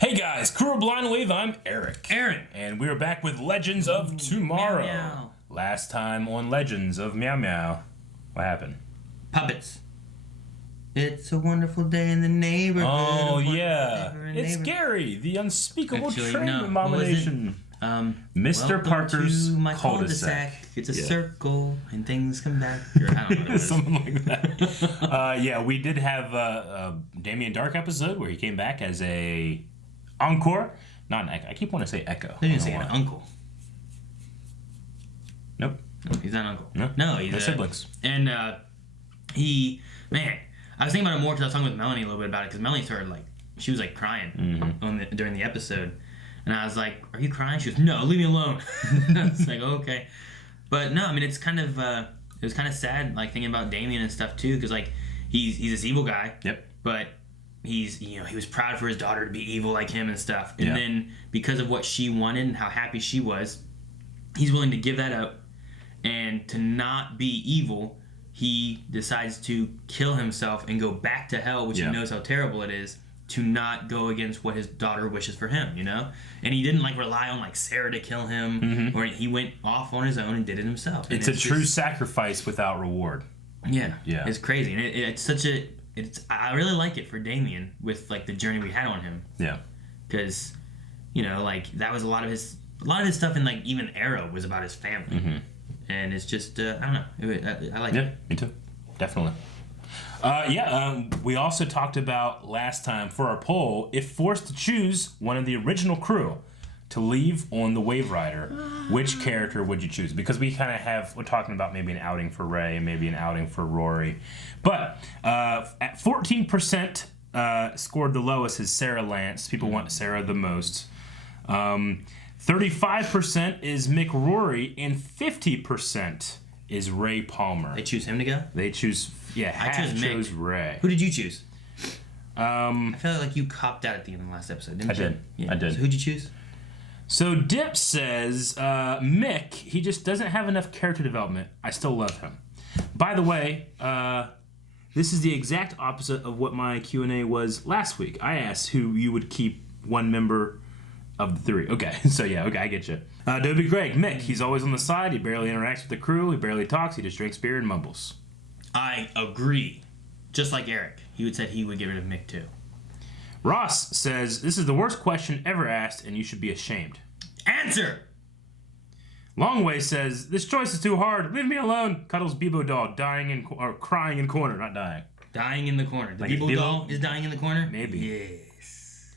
Hey guys, Crew of Blind Wave, I'm Eric. Aaron. And we're back with Legends of Tomorrow. Meow, meow. Last time on Legends of Meow Meow. What happened? Puppets. It's a wonderful day in the neighborhood. Oh yeah. It's Gary, the unspeakable train abomination. Mr. Parker's to my cul-de-sac. It's a circle and things come back. I don't know Something like that. Yeah, we did have a Damien Dark episode where he came back as a encore. Not an echo. I keep wanting to say echo. They didn't say an uncle. Nope. No, he's not an uncle. No, he's they're siblings. And I was thinking about it more because I was talking with Melanie a little bit about it because Melanie started she was crying during the episode. And I was like, "Are you crying?" She goes, "No, leave me alone." I was like, "Oh, okay," but no, I mean, it's kind of it was kind of sad, thinking about Damien and stuff too, because he's this evil guy. Yep. But he was proud for his daughter to be evil like him and stuff, and then because of what she wanted and how happy she was, he's willing to give that up, and to not be evil, he decides to kill himself and go back to hell, which he knows how terrible it is. To not go against what his daughter wishes for him, And he didn't rely on Sarah to kill him, or he went off on his own and did it himself. It's a true sacrifice without reward. Yeah. It's crazy, and it's such a. I really like it for Damien with the journey we had on him. Yeah. Because, that was a lot of his stuff, and even Arrow was about his family, and it's just I don't know. I like it. Yeah, me too. Definitely. We also talked about last time for our poll, if forced to choose one of the original crew to leave on the Wave Rider, which character would you choose? Because we're talking about maybe an outing for Ray, maybe an outing for Rory. But at 14% scored the lowest is Sarah Lance. People want Sarah the most. 35% is Mick Rory, and 50% is Ray Palmer. They choose him to go? They choose, I chose Ray. Who did you choose? I feel like you copped out at the end of the last episode, didn't you? I did. Yeah. I did. So who'd you choose? So Dip says, Mick, he just doesn't have enough character development. I still love him. By the way, this is the exact opposite of what my Q&A was last week. I asked who you would keep one member of the three. Okay, so I get you. Dobie Greg, Mick, he's always on the side. He barely interacts with the crew. He barely talks. He just drinks beer and mumbles. I agree. Just like Eric. He said he would get rid of Mick too. Ross says, this is the worst question ever asked, and you should be ashamed. Answer! Longway says, this choice is too hard. Leave me alone. Cuddles Bebo doll, crying in corner, not dying. Dying in the corner. The Bebo doll is dying in the corner? Maybe. Yes.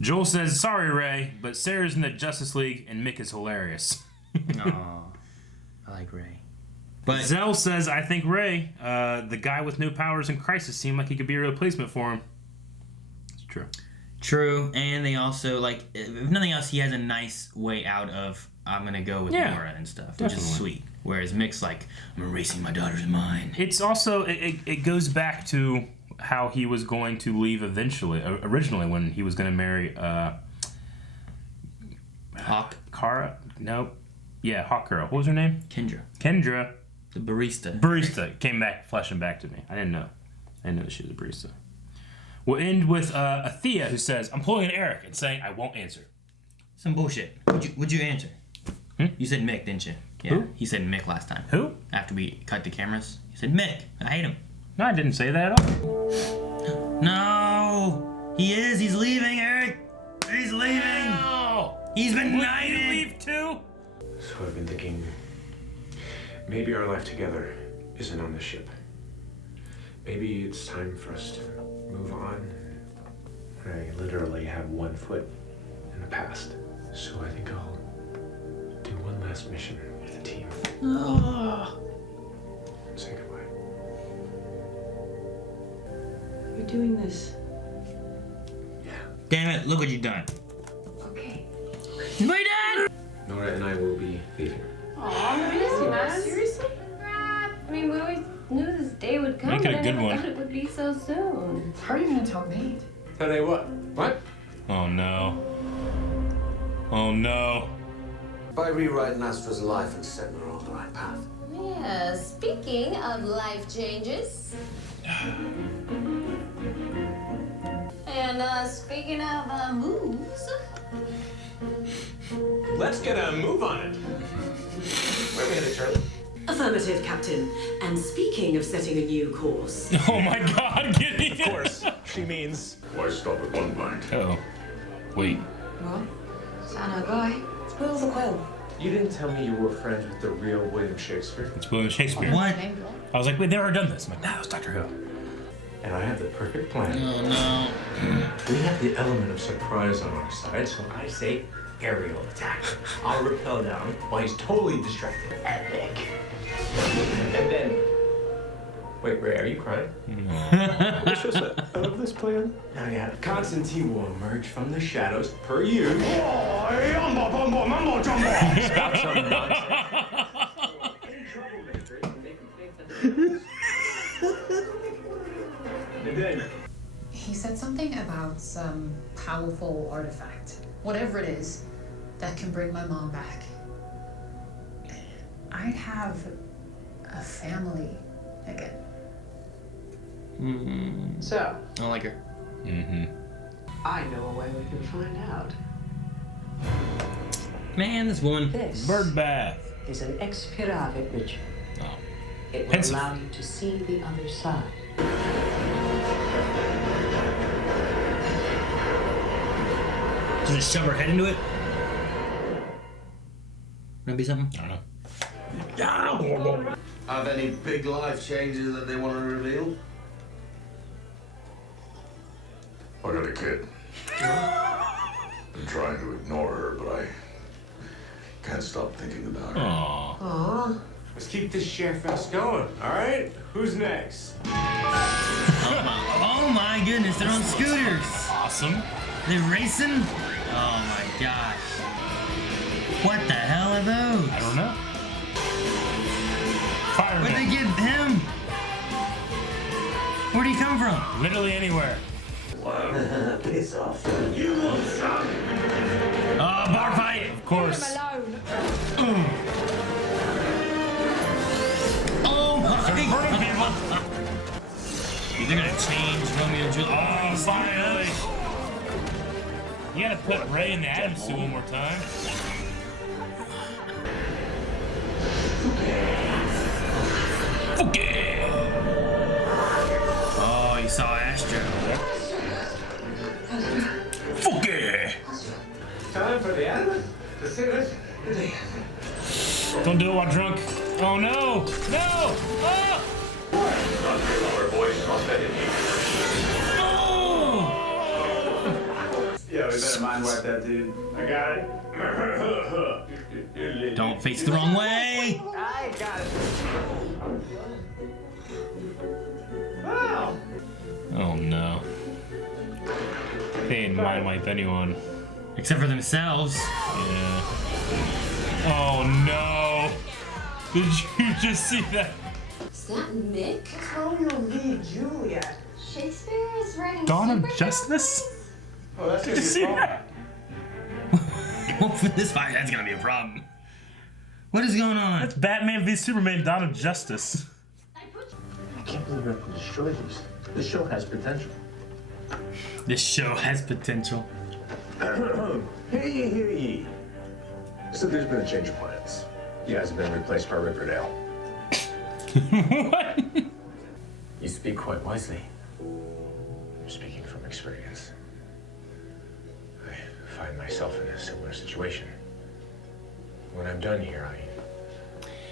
Joel says, sorry, Ray, but Sarah's in the Justice League, and Mick is hilarious. Aw. I like Ray. But Zell says, I think Ray, the guy with no powers in Crisis, seemed like he could be a replacement for him. It's true. True, and they also, if nothing else, he has a nice way out of, I'm going to go with Nora and stuff, which is sweet. Whereas Mick's I'm erasing my daughter's mind. It's also, it goes back to how he was going to leave originally when he was going to marry Hawk? Kara? Nope. Yeah, Hawk Girl. What was her name? Kendra. The barista. Barista came back, flashing back to me. I didn't know that she was a barista. We'll end with Athea, who says, I'm pulling an Eric and saying I won't answer. Some bullshit. Would you answer? You said Mick, didn't you? Yeah. Who? He said Mick last time. Who? After we cut the cameras. He said Mick. I hate him. No, I didn't say that at all. No! He is. He's leaving, Eric. He's leaving. No! He's been knighted. Would you leave too? So I've been thinking, maybe our life together isn't on the ship. Maybe it's time for us to move on. I literally have one foot in the past. So I think I'll do one last mission with the team. Oh. And say goodbye. You're doing this. Yeah. Damn it, look what you've done. Okay. What you done? Nora and I will be leaving. Aw, really, man? Seriously? I mean, we always knew this day would come, Make it a but I good never one. thought it would be so soon. How are you gonna tell Nate? Tell you what? What? Oh no. Oh no. By rewriting Astra's life and setting her on the right path. Yeah, speaking of life changes. And speaking of moves. Let's get a move on it. Where are we headed, Charlie? Affirmative, Captain. And speaking of setting a new course. Oh my God, Gideon! Of course, she means. Why stop at one pint? Oh, wait. What? Sound our guy? It's Will the Quill. You didn't tell me you were friends with the real William Shakespeare. It's William Shakespeare. What? I was like, wait, they've already done this. I'm like, nah, it was Doctor Who. And I have the perfect plan. Oh no. We have the element of surprise on our side, so I say aerial attack. I'll rappel down while he's totally distracted. Epic. And then. Wait, Ray, are you crying? It's just that I love this plan. Now, yeah, Constantine will emerge from the shadows per you. Stop some nonsense. And then. He said something about some powerful artifact, whatever it is, that can bring my mom back. I'd have a family again. So, I don't like her. Mm-hmm. I know a way we can find out. Man, this woman. This Bird bath. is an expiravic ritual. Oh. It will Pensive. allow you to see the other side. Does it shove her head into it? Would that be something? I don't know. Have any big life changes that they want to reveal? I got a kid. Been trying to ignore her, but I can't stop thinking about her. Aww. Let's keep this share fest going, all right? Who's next? Oh my goodness, they're on scooters. Awesome. They're racing? Oh my gosh. What the hell are those? I don't know. Fire Where'd they him. get him? Where'd he come from? Literally anywhere. Piss off. Bar fight! Of course. Oh my god! They're gonna change Romeo and Juliet. Oh, finally. You gotta put Ray in the Adam suit one more time. Okay. Oh, you saw Astro. Okay. Time for the advent. Let's do this. Don't do it while drunk. Oh no! No! Oh! Yeah, we better mind wipe that dude. I got it. Don't face the wrong way! I got it. Wow. Oh no. They didn't mind wipe anyone. Except for themselves. Yeah. Oh no! Did you just see that? Is that Nick? It's Romeo v. Juliet. Shakespeare is writing Dawn of secret Justness? Oh, that's Did you see that? For this fight, that's gonna be a problem. What is going on? That's Batman v Superman, Dawn of Justice. I can't believe I can destroy these. This show has potential. This show has potential. Hear ye, hear ye. So there's been a change of plans. You guys have been replaced by Riverdale. What? You speak quite wisely. I'm speaking from experience. I find myself in a similar situation. When I'm done here, I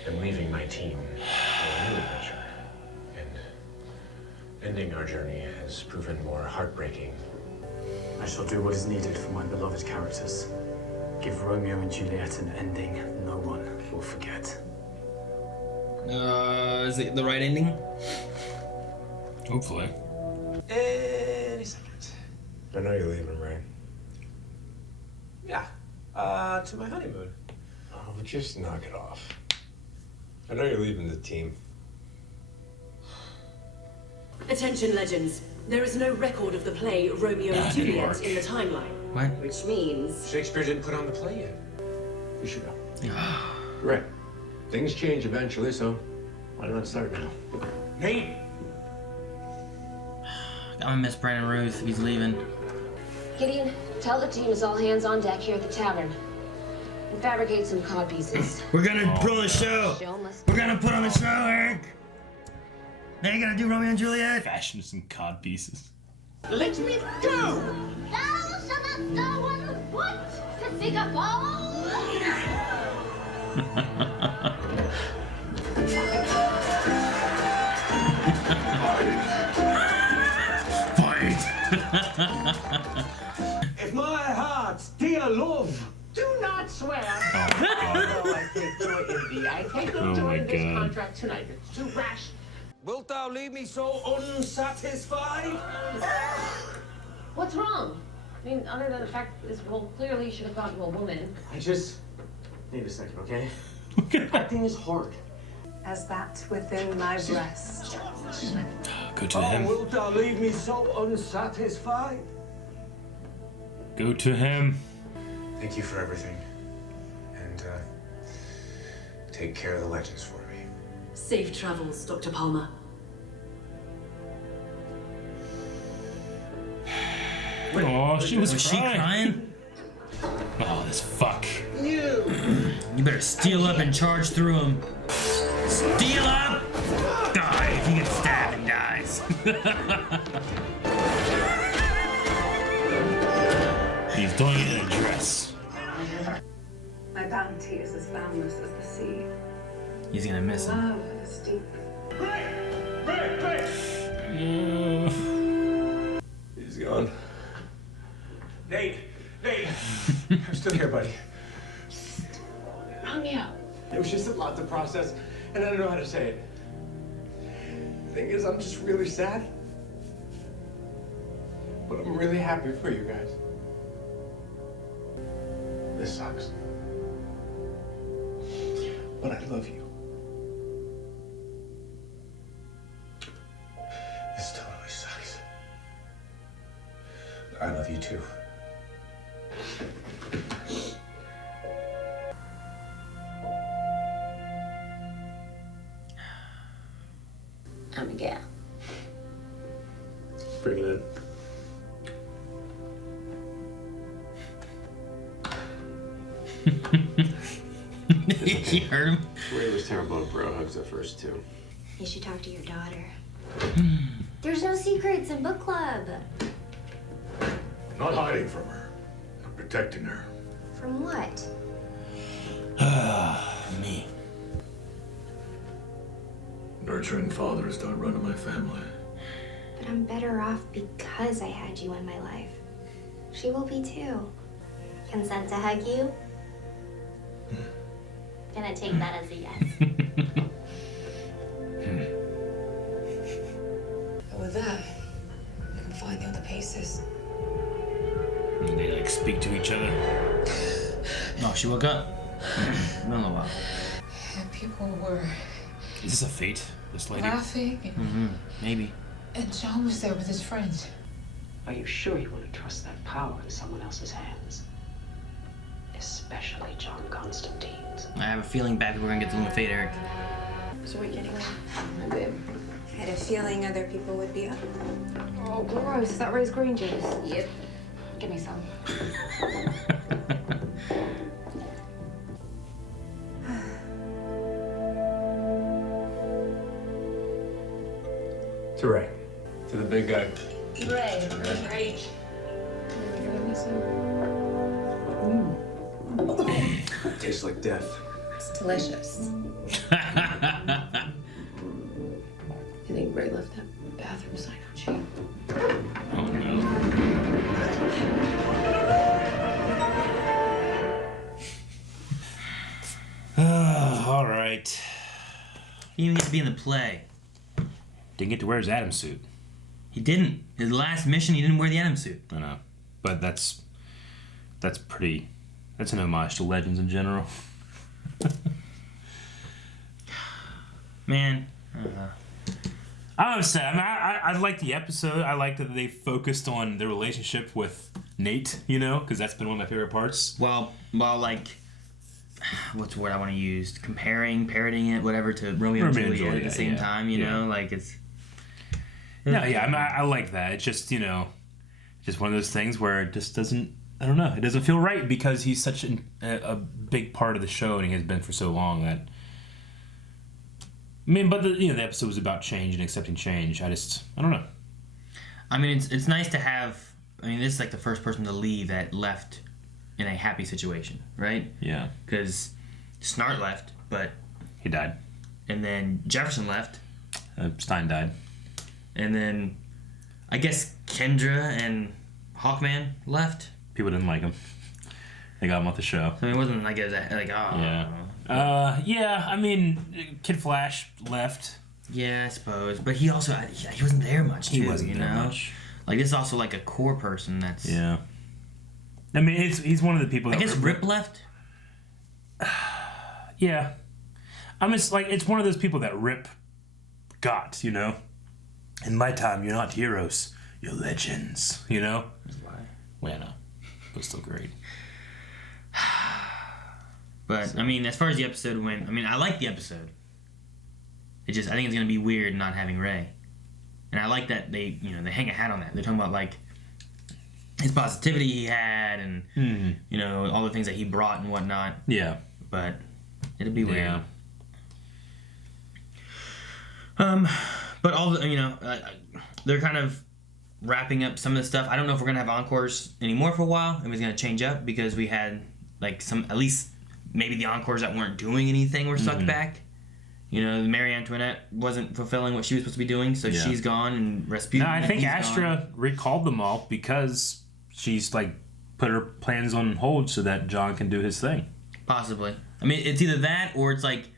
am leaving my team for a new adventure. And ending our journey has proven more heartbreaking. I shall do what is needed for my beloved characters. Give Romeo and Juliet an ending no one will forget. Is it the right ending? Hopefully. Any second. I know you're leaving, Ray. Yeah. To my honeymoon. Oh, just knock it off. I know you're leaving the team. Attention, legends. There is no record of the play Romeo and Juliet in the timeline. What? Which means... Shakespeare didn't put on the play yet. You should go. Right. Things change eventually, so why not start now? Nate! I'm gonna miss Brandon Ruth if he's leaving. Gideon, tell the team it's all hands on deck here at the tavern. and fabricate some cod pieces. We're gonna put on the show. We're gonna put on the show, Eric. Now you gotta do Romeo and Juliet. Fashion some cod pieces. Let me go! Thou shalt not go on foot to seek a foe. Fight! If my heart's dear love, do not swear. Oh my god. Oh, I take joy in thee. I take no Oh joy my in this God. contract tonight. It's too rash. Wilt thou leave me so unsatisfied? What's wrong? I mean, other than the fact this role clearly should have gone to a woman. I just need a second, okay? Acting is hard. As that within my breast. Go to Oh, him. wilt thou leave me so unsatisfied? Go to him. Thank you for everything. And, take care of the legends for me. Safe travels, Dr. Palmer. Oh, she was Was she crying. crying? Oh, this fuck. You better steal up and charge through him. Steal up! Die if he gets stabbed and dies. He's doing it in a dress. My bounty is as boundless as the sea. He's gonna miss him. Love is deep. He's gone. Nate! I'm still here, buddy. Romeo. It was just a lot to process, and I don't know how to say it. The thing is, I'm just really sad. But I'm really happy for you guys. This sucks. But I love you. This totally sucks. I love you too. Miguel. Bring it in. You heard him? Ray was terrible at bro hugs at first, too. You should talk to your daughter. There's no secrets in book club. I'm not hiding from her. I'm protecting her. From what? Me. Nurturing father is done running my family. But I'm better off because I had you in my life. She will be too. Consent to hug you? Gonna take that as a yes. With that, I can find the other pieces. And they like speak to each other. No, she woke up. Been a while. And people were Is this a fate? This lady? laughing, and, Maybe. and John was there with his friends. Are you sure you want to trust that power in someone else's hands? Especially John Constantine's. I have a feeling bad people are gonna get the Lumen Fate, Eric. So what you getting? I did. I had a feeling other people would be up. Oh, gross. Is that Ray's green juice? Yep. Give me some. To Ray. To the big guy. Ray. Rage. Tastes like death. It's delicious. I think Ray left that bathroom sign on you. Oh no. All right. He didn't get to be in the play. Didn't get to wear his Adam suit. He didn't. His last mission, he didn't wear the Adam suit. I know, but that's pretty. That's an homage to Legends in general. Man. I don't say. I mean, I liked the episode. I liked that they focused on the relationship with Nate. You know, because that's been one of my favorite parts. Well, like, what's the word I want to use? Comparing, parroting it, whatever, to Romeo and Juliet at the same time. You know, like it's. No, yeah, I mean, I like that. It's just, you know, just one of those things where it just doesn't I don't know. It doesn't feel right because he's such a big part of the show and he has been for so long that. I mean, but the episode was about change and accepting change. I don't know. I mean, it's nice to have. I mean, this is like the first person to leave that left in a happy situation, right? Yeah. Because Snart left, but he died, and then Jefferson left. Stein died, and then I guess Kendra and Hawkman left. People didn't like him. They got him off the show. So it wasn't like it was like yeah. I mean, Kid Flash left. Yeah, I suppose, but he also he wasn't there much. Too, he wasn't there much. Like this is also like a core person. That's yeah. I mean, he's one of the people. I guess Rip left. Yeah, I mean, it's one of those people that Rip got. In my time, you're not heroes, you're legends. That's why. Well, no. But still great. But I mean, as far as the episode went, I mean, I like the episode. I think it's gonna be weird not having Ray, and I like that they hang a hat on that. They're talking about like his positivity he had, and all the things that he brought and whatnot. Yeah, but it'll be weird. Yeah. But all the they're kind of wrapping up some of the stuff. I don't know if we're gonna have encores anymore for a while. It was gonna change up because we had like at least maybe the encores that weren't doing anything were sucked back. Marie Antoinette wasn't fulfilling what she was supposed to be doing, so she's gone, and Rasputin. No, I think Astra recalled them all because she's like put her plans on hold so that John can do his thing. Possibly. I mean, it's either that or it's like,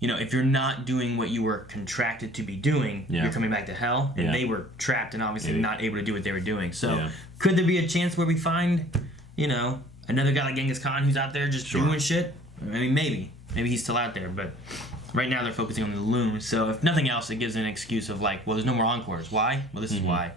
if you're not doing what you were contracted to be doing, you're coming back to hell. And they were trapped and obviously not able to do what they were doing. So could there be a chance where we find, another guy like Genghis Khan who's out there just doing shit? I mean, maybe. Maybe he's still out there, but right now they're focusing on the loom. So if nothing else, it gives an excuse of like, well, there's no more encores. Why? Well, this is why.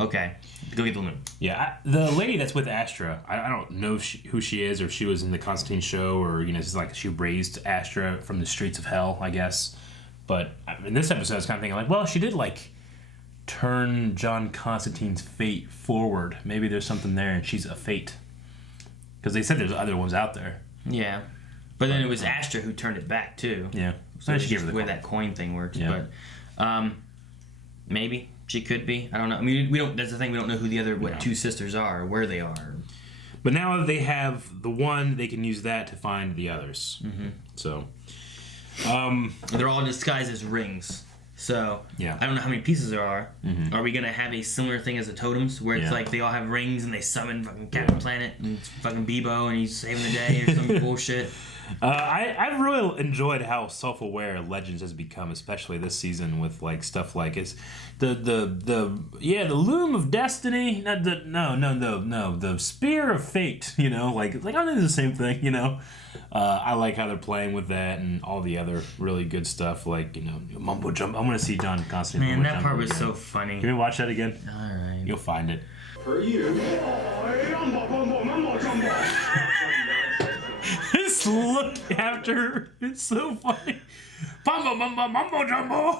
Okay, go get the loom. Yeah, the lady that's with Astra, I don't know who she is, or if she was in the Constantine show, or it's like she raised Astra from the streets of hell, I guess. But in this episode, I was kind of thinking like, well, she did like turn John Constantine's fate forward. Maybe there's something there, and she's a fate. Because they said there's other ones out there. Yeah, but then it was Astra who turned it back too. Yeah, so that's just the way that coin thing works. Yeah. But maybe. She could be. I don't know. I mean, we don't. That's the thing. We don't know who the other two sisters are, or where they are. But now that they have the one, they can use that to find the others. Mm-hmm. So, they're all disguised as rings. So I don't know how many pieces there are. Mm-hmm. Are we gonna have a similar thing as the totems, where it's like they all have rings and they summon fucking Captain Planet and it's fucking Bebo and he's saving the day or some bullshit? I've really enjoyed how self-aware Legends has become, especially this season with like stuff like it's the loom of destiny, not the spear of fate. Like I think it's the same thing. I like how they're playing with that and all the other really good stuff like mumbo jumbo. I'm gonna see John Constantine. Man, that part was so funny. Can we watch that again? All right, you'll find it. For you. His look after it's so funny. Mumbo mumbo mumbo jumbo.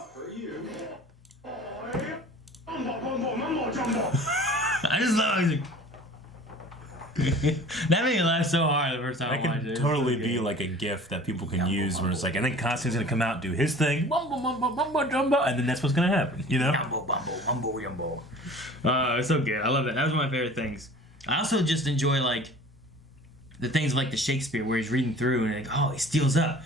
I just love that made me laugh so hard the first time I watched it. That could totally be like a GIF that people can use where it's like, and then Constantine's gonna come out and do his thing, mumbo mumbo mumbo jumbo, and then that's what's gonna happen, Mumbo mumbo mumbo jumbo. It's so good. I love that. That was one of my favorite things. I also just enjoy like the things like the Shakespeare where he's reading through and like, oh, he steals up.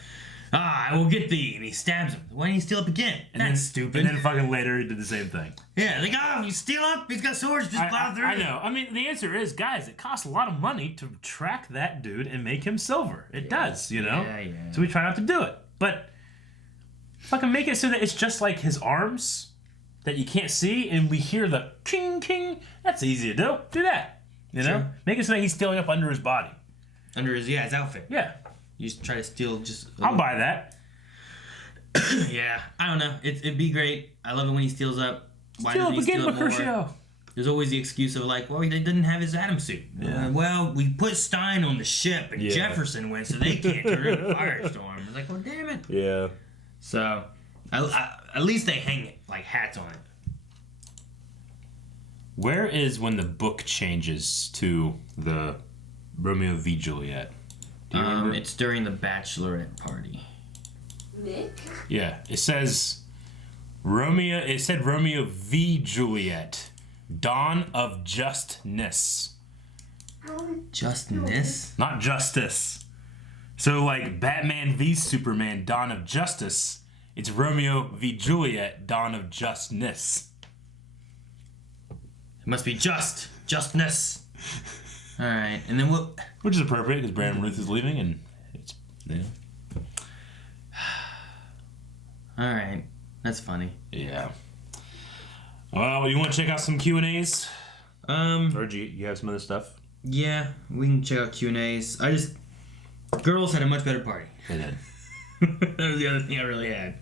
I will get thee, and he stabs him. Why didn't he steal up again? That's stupid. And then fucking later he did the same thing. Yeah, like, you steal up? He's got swords, just plow through. I know. I mean, the answer is, guys, it costs a lot of money to track that dude and make him silver. It does, Yeah. So we try not to do it. But fucking make it so that it's just like his arms that you can't see, and we hear the ching, ching. That's easy to do. Do that. Sure. Make it so that he's stealing up under his body. Under his outfit. Yeah. You just try to steal just... I'll buy that. Yeah. I don't know. It'd be great. I love it when he steals up. Why doesn't he steal up more? There's always the excuse of like, well, he didn't have his atom suit. Yeah. Well, we put Stein on the ship and Jefferson went, so they can't turn into Firestorm. It's like, well, damn it. Yeah. So, at least they hang it, like hats on it. Where is when the book changes to the Romeo v. Juliet? Do you remember? It's during the bachelorette party. Nick? Yeah, it says Romeo. It said Romeo v. Juliet, Dawn of Justness. Justness? Not justice. So like Batman v Superman, Dawn of Justice. It's Romeo v. Juliet, Dawn of Justness. It must be justness. All right, and then what? Which is appropriate because Brandon Ruth is leaving, and it's All right, that's funny. Yeah. Well, you want to check out some Q&As? Or do you have some other stuff? Yeah, we can check out Q&As. Girls had a much better party. They did. That was the other thing I really had.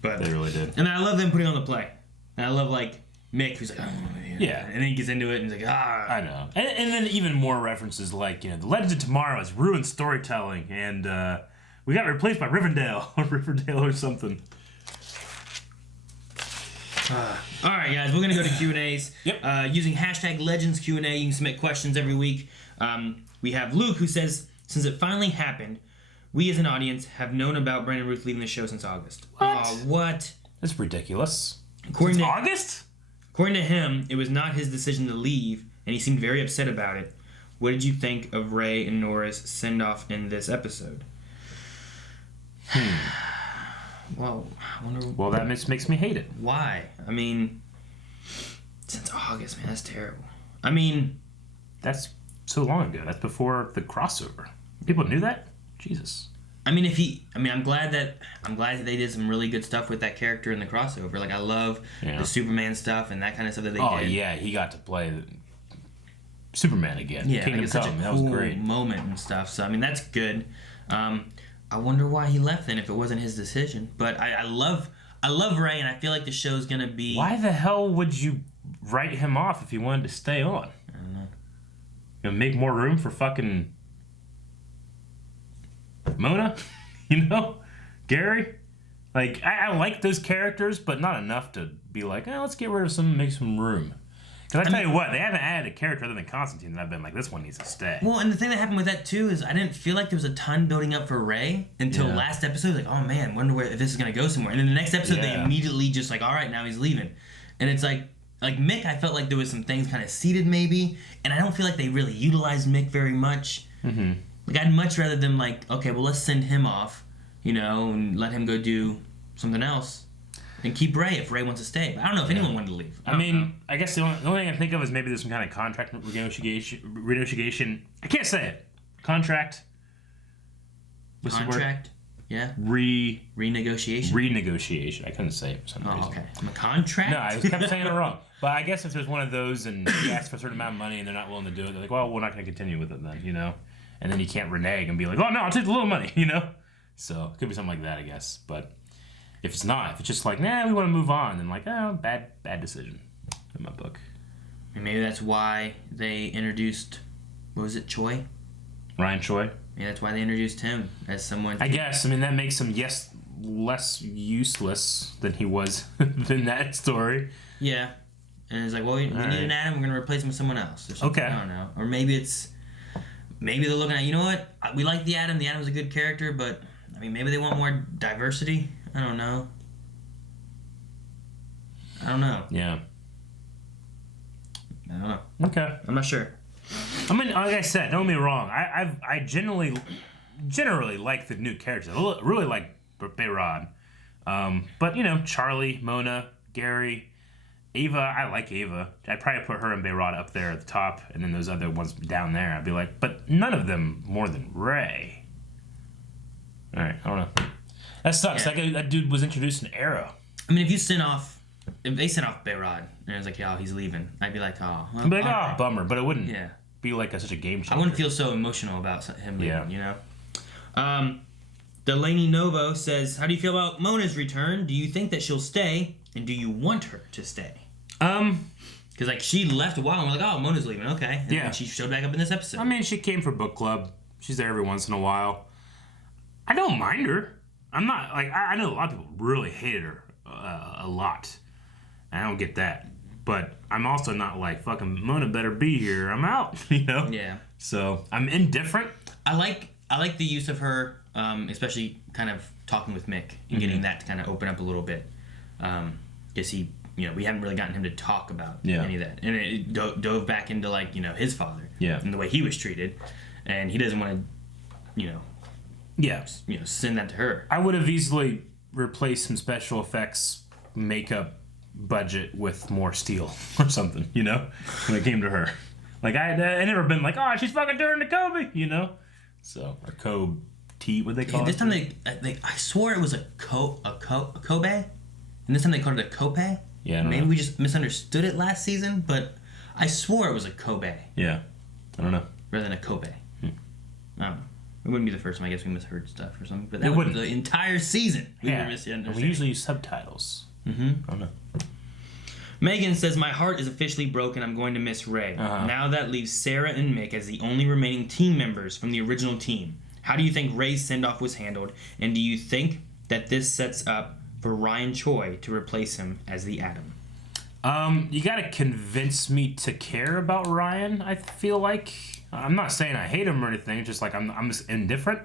But They really did. And I love them putting on the play. And I love like Mick, who's like, oh, yeah, and then he gets into it and he's like, ah. I know. And then even more references like, the Legends of Tomorrow has ruined storytelling, and we got replaced by Rivendell or something. All right, guys, we're gonna go to Q&As. Yep. Using hashtag Legends Q&A, you can submit questions every week. We have Luke, who says, since it finally happened, we as an audience have known about Brandon Ruth leaving the show since August. What? What? That's ridiculous. According since to August? According to him, it was not his decision to leave, and he seemed very upset about it. What did you think of Ray and Nora's send-off in this episode? Well, I wonder. Well, that makes me hate it. Why? I mean, since August, man, that's terrible. I mean, that's so long ago. That's before the crossover. People knew that? Jesus. I mean, I'm glad that they did some really good stuff with that character in the crossover. Like, I love the Superman stuff and that kind of stuff that they did. Oh yeah, he got to play Superman again. Yeah, Kingdom like, it's Come. such a That cool was great. moment and stuff. So I mean, that's good. I wonder why he left then if it wasn't his decision. But I love Ray, and I feel like the show's gonna be. Why the hell would you write him off if he wanted to stay on? I don't know. Make more room for fucking Mona, Gary. Like I like those characters, but not enough to be like, let's get rid of some and make some room. Because I tell you what, they haven't added a character other than Constantine that I've been like, this one needs to stay. Well, and the thing that happened with that too is I didn't feel like there was a ton building up for Ray until last episode. Like, oh man, wonder if this is gonna go somewhere. And then the next episode, they immediately just like, all right, now he's leaving. And it's like Mick, I felt like there was some things kind of seeded maybe, and I don't feel like they really utilized Mick very much. Mm-hmm. Like, I'd much rather them like, okay, well, let's send him off, and let him go do something else. And keep Ray if Ray wants to stay. But I don't know if anyone wanted to leave. I guess the only thing I can think of is maybe there's some kind of contract renegotiation. I can't say it. Contract. What's the word? Yeah. Renegotiation. Renegotiation. I couldn't say it for some reason. Okay. A contract? No, I kept saying it wrong. But I guess if there's one of those and you ask for a certain amount of money and they're not willing to do it, they're like, well, we're not going to continue with it then, And then you can't renege and be like, oh, no, I'll take the little money, So it could be something like that, I guess. But if it's not, if it's just like, nah, we want to move on, then like, bad decision in my book. And maybe that's why they introduced, what was it, Choi? Ryan Choi? Yeah, that's why they introduced him as someone. I guess. I mean, that makes him, less useless than he was in that story. Yeah. And it's like, well, we need an Adam, we're going to replace him with someone else. Or something. Okay. I don't know. Or maybe they're looking at, you know what? We like the Adam's a good character, but, I mean, maybe they want more diversity. I don't know. Yeah. I don't know. Okay. I'm not sure. I mean, like I said, don't get me wrong. I generally like the new characters. I really like Behrad. But, Charlie, Mona, Gary, Ava, I like Ava. I'd probably put her and Behrad up there at the top, and then those other ones down there. I'd be like, but none of them more than Ray. All right, I don't know. That sucks. Yeah. That dude was introduced in Arrow. I mean, if they sent off Behrad, and it was like, he's leaving, I'd be like, oh. Well, I'd be like, bummer, but it wouldn't be like such a game changer. I wouldn't feel so emotional about him leaving, Delaney Novo says, how do you feel about Mona's return? Do you think that she'll stay, and do you want her to stay? Because, she left a while, and we're like, oh, Mona's leaving, okay. And then she showed back up in this episode. I mean, she came for book club. She's there every once in a while. I don't mind her. I'm not, I know a lot of people really hated her a lot. I don't get that. but I'm also not like, fucking Mona better be here. I'm out, you know? Yeah. So I'm indifferent. I like the use of her, especially kind of talking with Mick and getting that to kind of open up a little bit. Because he, we haven't really gotten him to talk about any of that. And it dove back into, like, his father. Yeah. And the way he was treated. And he doesn't want to, send that to her. I would have easily replaced some special effects makeup budget with more steel or something, when it came to her. Like, I never been like, oh, she's fucking turning to Kobe, So, or Kobe T, what they call it? This time I swore it was a Kobe, and this time they called it a Kope. Yeah, maybe we just misunderstood it last season, but I swore it was a Kobe. Yeah, I don't know. Rather than a Kobe. I don't know. It wouldn't be the first time. I guess we misheard stuff or something. But that it wouldn't. The entire season we were misunderstanding. We usually use subtitles. Mm-hmm. I don't know. Megan says, my heart is officially broken. I'm going to miss Ray. Now that leaves Sarah and Mick as the only remaining team members from the original team. How do you think Ray's send-off was handled? And do you think that this sets up for Ryan Choi to replace him as the Atom? You gotta convince me to care about Ryan, I feel like. I'm not saying I hate him or anything, it's just like I'm just indifferent.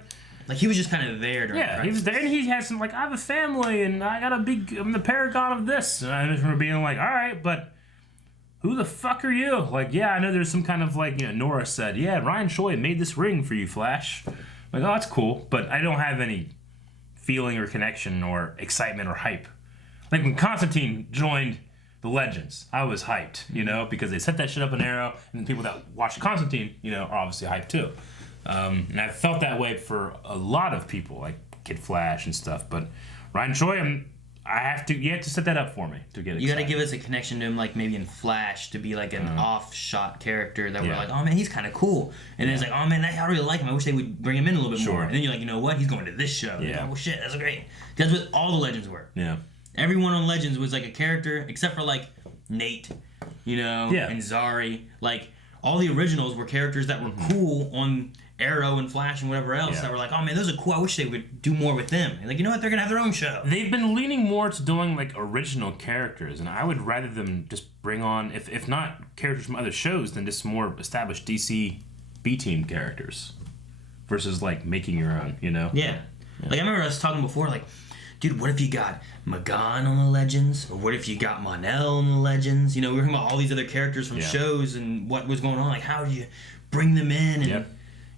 Like, he was just kind of there during he was there, and he had some, like, I have a family, and I'm the paragon of this. And I just remember being like, all right, but who the fuck are you? Like, yeah, I know there's some kind of, like, Nora said, yeah, Ryan Choi made this ring for you, Flash. Like, oh, that's cool, but I don't have any feeling or connection or excitement or hype. Like, when Constantine joined the Legends, I was hyped, because they set that shit up in Arrow, and the people that watch Constantine, are obviously hyped too. And I've felt that way for a lot of people, like Kid Flash and stuff. But Ryan Choi, you have to set that up for me to get excited. You got to give us a connection to him, like maybe in Flash, to be like an off-shot character that we're like, oh man, he's kind of cool. And then it's like, oh man, I really like him. I wish they would bring him in a little bit more. And then you're like, you know what? He's going to this show. Yeah. Well, shit, that's great. That's what all the Legends were. Yeah. Everyone on Legends was like a character, except for like Nate, and Zari. Like, all the originals were characters that were cool on Arrow and Flash and whatever else that were like, oh man, those are cool. I wish they would do more with them. And like, you know what? They're gonna have their own show. They've been leaning more to doing like original characters, and I would rather them just bring on, if not characters from other shows, then just more established DC B-team characters versus like making your own. Yeah. Like, I remember us talking before, like, dude, what if you got Magan on the Legends? Or what if you got Mon-El on the Legends? We were talking about all these other characters from shows and what was going on. Like, how do you bring them in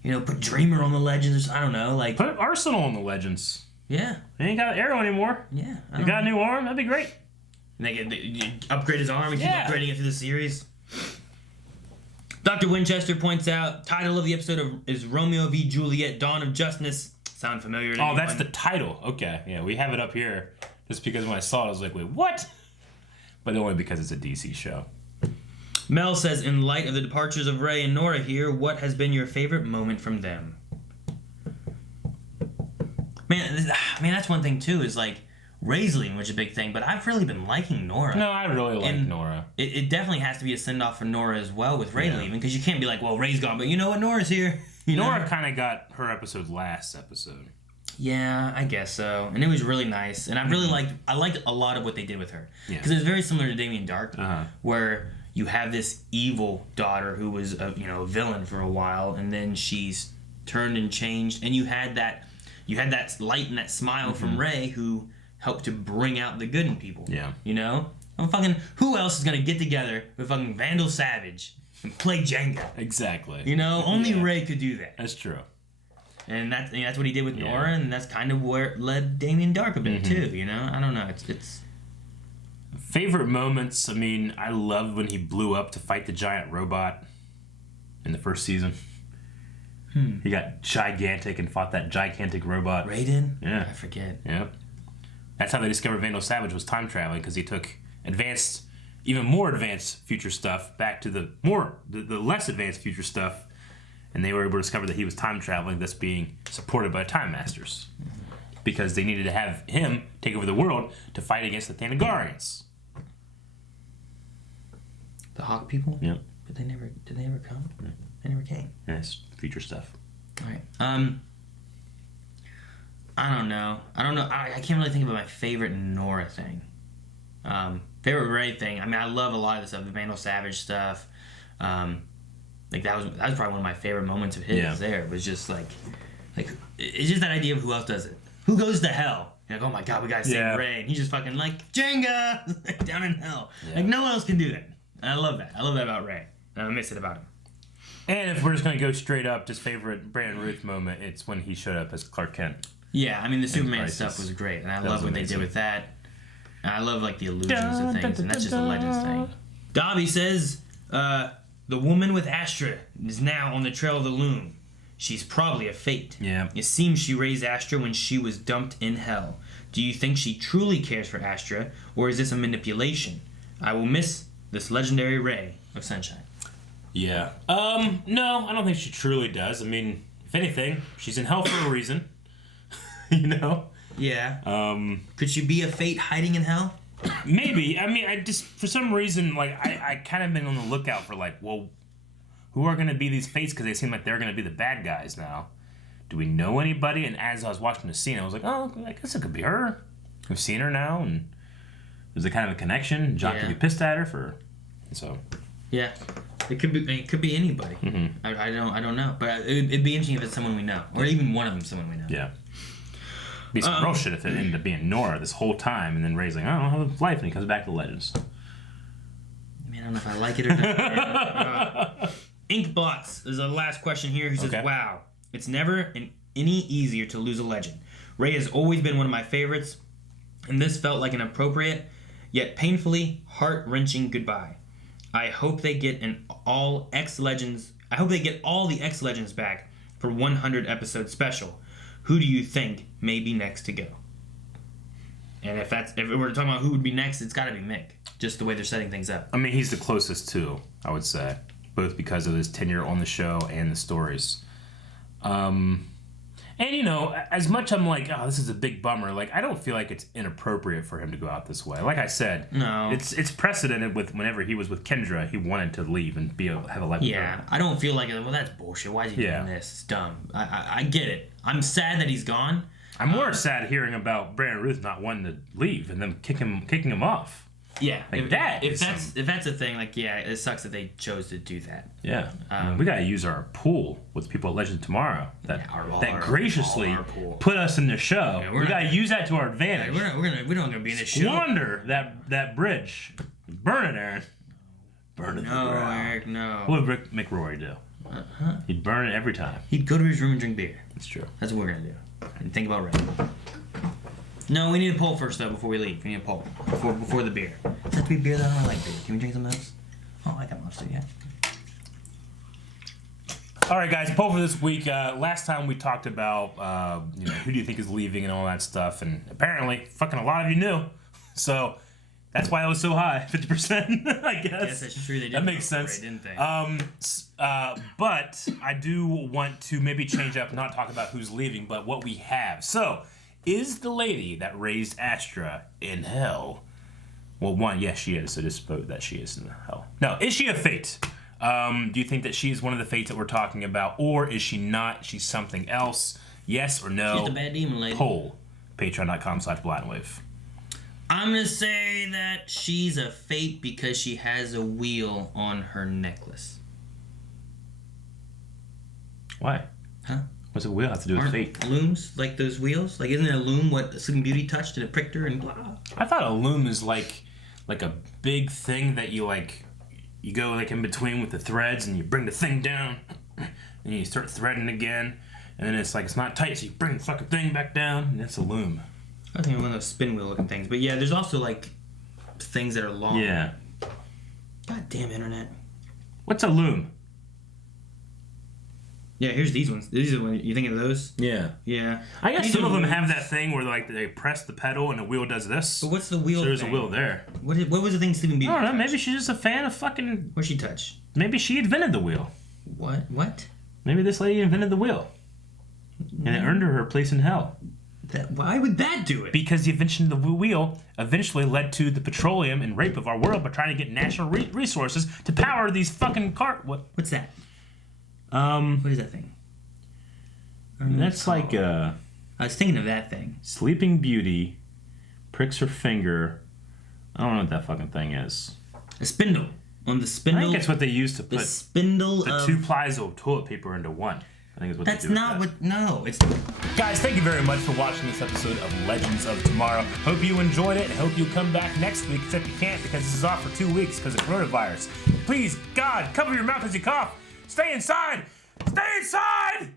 and put Dreamer on the Legends? I don't know. Like, put Arsenal on the Legends. Yeah. They ain't got Arrow anymore. Yeah. They got a new arm. That'd be great. And you upgrade his arm and keep upgrading it through the series. Dr. Winchester points out, title of the episode is Romeo v. Juliet, Dawn of Justness. Sound familiar to anyone? anyone? That's the title. Okay. Yeah, we have it up here. Just because when I saw it, I was like, wait, what? But only because it's a DC show. Mel says, in light of the departures of Ray and Nora here, what has been your favorite moment from them? Man, that's one thing too, is like, Ray's leaving, which is a big thing, but I've really been liking Nora. No, I really like Nora. It definitely has to be a send-off for Nora as well with Ray leaving, because you can't be like, well, Ray's gone, but you know what, Nora's here. Nora kind of got her episode last episode. Yeah, I guess so. And it was really nice. And I really liked a lot of what they did with her. Because it was very similar to Damien Dark, where you have this evil daughter who was a villain for a while, and then she's turned and changed, and you had that light and that smile from Ray who helped to bring out the good in people. Yeah. Who else is gonna get together with fucking Vandal Savage and play Jenga? Exactly. Only Ray could do that. That's true. And that's what he did with Nora, and that's kind of where it led Damien Dark a bit too. I don't know. It's favorite moments. I mean, I loved when he blew up to fight the giant robot in the first season. He got gigantic and fought that gigantic robot. Raiden? Yeah, I forget. Yeah, that's how they discovered Vandal Savage was time traveling, because he took even more advanced future stuff back to the less advanced future stuff. And they were able to discover that he was time traveling, thus being supported by Time Masters. Because they needed to have him take over the world to fight against the Thanagarians. The Hawk people? Yep. But did they ever come? Yeah. They never came. Yeah, it's future stuff. Alright. I don't know. I can't really think about my favorite Nora thing. Favorite Ray thing. I mean, I love a lot of the stuff, the Vandal Savage stuff. Like that was probably one of my favorite moments of his. There it was just like it's just that idea of who else does it. Who goes to hell? You're like, oh my god, we gotta save Ray, and he's just fucking like Jenga down in hell. Like no one else can do that. And I love that. I love that about Ray. And I miss it about him. And if we're just gonna go straight up, just favorite Brandon Ruth moment, it's when he showed up as Clark Kent. Yeah, I mean the Superman stuff was great, and I love what they did with that. And I love like the illusions of things, and that's just a Legends thing. Dobby says, the woman with Astra is now on the trail of the loom. She's probably a fate. Yeah. It seems she raised Astra when she was dumped in hell. Do you think she truly cares for Astra, or is this a manipulation? I will miss this legendary ray of sunshine. Yeah. No, I don't think she truly does. I mean, if anything, she's in hell for a reason. You know? Yeah. Could she be a fate hiding in hell? Maybe. I mean, I just, for some reason, like, I kind of been on the lookout for, like, well, who are going to be these fates? Because they seem like they're going to be the bad guys now. Do we know anybody? And as I was watching the scene, I was like, oh, I guess it could be her. We've seen her now, and there's a kind of a connection. John could be pissed at her for, so. Yeah. It could be anybody. Mm-hmm. I don't know. But it'd be interesting if it's someone we know. Or even one of them someone we know. Yeah. Be some real shit if it ended up being Nora this whole time, and then Ray's like, I don't have a life, and he comes back to Legends. I mean, I don't know if I like it or not. Inkbots is the last question here. He says, wow, it's never any easier to lose a legend. Ray has always been one of my favorites, and this felt like an appropriate, yet painfully heart-wrenching goodbye. I hope they get all the X Legends back for 100 episode special. Who do you think may be next to go? And if we're talking about who would be next, it's got to be Mick. Just the way they're setting things up. I mean, he's the closest too, I would say, both because of his tenure on the show and the stories. And you know, as much I'm like, oh, this is a big bummer. Like, I don't feel like it's inappropriate for him to go out this way. Like I said, no, it's precedented with whenever he was with Kendra, he wanted to leave and have a life. Yeah, I don't feel like, well, that's bullshit. Why is he doing this? It's dumb. I get it. I'm sad that he's gone. I'm more sad hearing about Brandon Ruth not wanting to leave and them kicking him off. Yeah, like if that's a thing, like, yeah, it sucks that they chose to do that. Yeah, we gotta use our pool with people at Legend Tomorrow that graciously put us in the show. Yeah, we gotta use that to our advantage. Yeah, we're not gonna be in the show. Squander that bridge, burn it, Aaron. Burn it. No, Eric, no. What would Mick Rory do? He'd burn it every time. He'd go to his room and drink beer. That's true. That's what we're gonna do. And think about Ray. No, we need a poll first though before we leave. We need a poll before the beer. Does it have to be beer though? I don't like beer. Can we drink some of those? Oh, I got mostly, yeah. All right, guys. Poll for this week. Last time we talked about who do you think is leaving and all that stuff, and apparently, fucking a lot of you knew. So that's why it was so high, 50%. I guess. Yes, that's true. They did. That makes sense. Didn't they? But I do want to maybe change up, not talk about who's leaving, but what we have. So. Is the lady that raised Astra in hell? Well, one, yes, she is. So just vote that she is in hell. No, is she a fate? Do you think that she's one of the fates that we're talking about, or is she not? She's something else. Yes or no? She's the bad demon lady. Poll. Patreon.com/BlindWave. I'm gonna say that she's a fate because she has a wheel on her necklace. Why? Huh? What's a wheel have to do with fate? Looms, like those wheels? Like, isn't it a loom what Sleeping Beauty touched and it pricked her and blah? I thought a loom is like a big thing that you go like in between with the threads and you bring the thing down and you start threading again and then it's like it's not tight so you bring the fucking thing back down and that's a loom. I think one of those spin wheel looking things. But yeah, there's also like things that are long. Yeah. God damn internet. What's a loom? Yeah, here's these ones. These are you thinking of those? Yeah. Yeah. I guess some of them have that thing where like they press the pedal and the wheel does this. But what's the wheel? So there's a wheel there. What was the thing Sleeping Beauty? I don't know. Maybe she's just a fan of fucking. What'd she touch? Maybe she invented the wheel. What? Maybe this lady invented the wheel, and it earned her place in hell. Why would that do it? Because the invention of the wheel eventually led to the petroleum and rape of our world by trying to get national resources to power these fucking What's that? What is that thing? That's like I was thinking of that thing. Sleeping Beauty pricks her finger. I don't know what that fucking thing is. A spindle. On the spindle. I think it's what they use to put the spindle the of 2 plies of toilet paper into one. I think is what That's they do. not what. No, it's. Guys, thank you very much for watching this episode of Legends of Tomorrow. Hope you enjoyed it. Hope you'll come back next week, except you can't because this is off for 2 weeks because of coronavirus. Please, God, cover your mouth as you cough. Stay inside. Stay inside.